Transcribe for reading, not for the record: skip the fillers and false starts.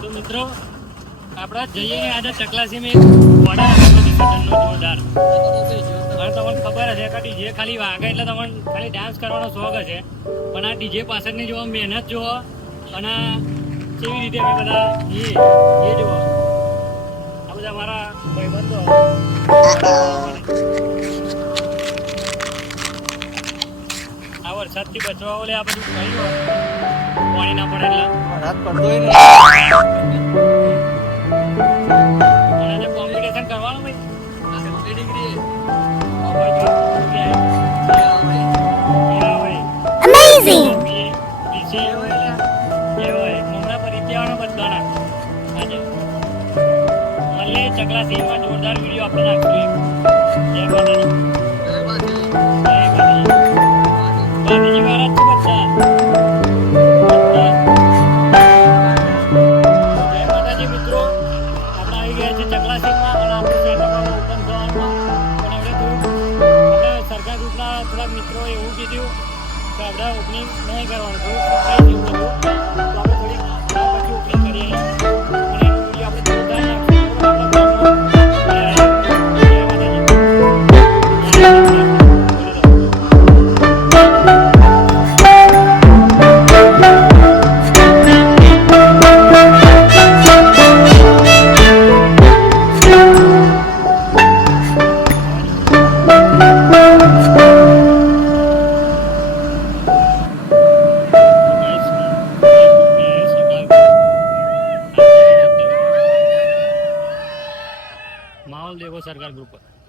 તો મિત્રો આપણા જઈએ આજે ચકલાસી મેં ઓર્ડર જોરદાર અને તમને ખબર હશે કે ડીજે ખાલી વાગે એટલે તમને ખાલી ડાન્સ કરવાનો શોખ હશે પણ આ ડીજે પાછળની જો મહેનત જુઓ અને કેવી રીતે અમે બધા એ જુઓ આ બધા મારા ભાઈબંધો આ વરસાદથી બચવા ઓલે આ બધું કહ્યું પાણી ના પડે એટલે રાત પડતો નહીં અને કોમ્પિટિશન કરવાનું ભાઈ ડિગ્રી Amazing! ચકલાસીમાં જોરદાર વિડીયો આપણે નાખીશું જય માતાજી ગાંધીજી મહારાજ છે બધા જય માતાજી મિત્રો આપણે આવી ગયા છે ચકલાસીમાં અને આપણે સેન્ટરમાં ઓપન થવાનું પણ હવે થોડુંક આપણે સરકાર ગ્રુપના થોડાક મિત્રો એવું કીધું કે આપણે ઓપનિંગ નહીં કરવાનું થોડુંક સરપ્રાઈઝ એવું બધું તો આપણે થોડીક પછી ઓપનિંગ કરીએ અને એનો વિડીયો આપણે જોરદાર નાખીશું माहौल देखो सरकार ग्रुप पर।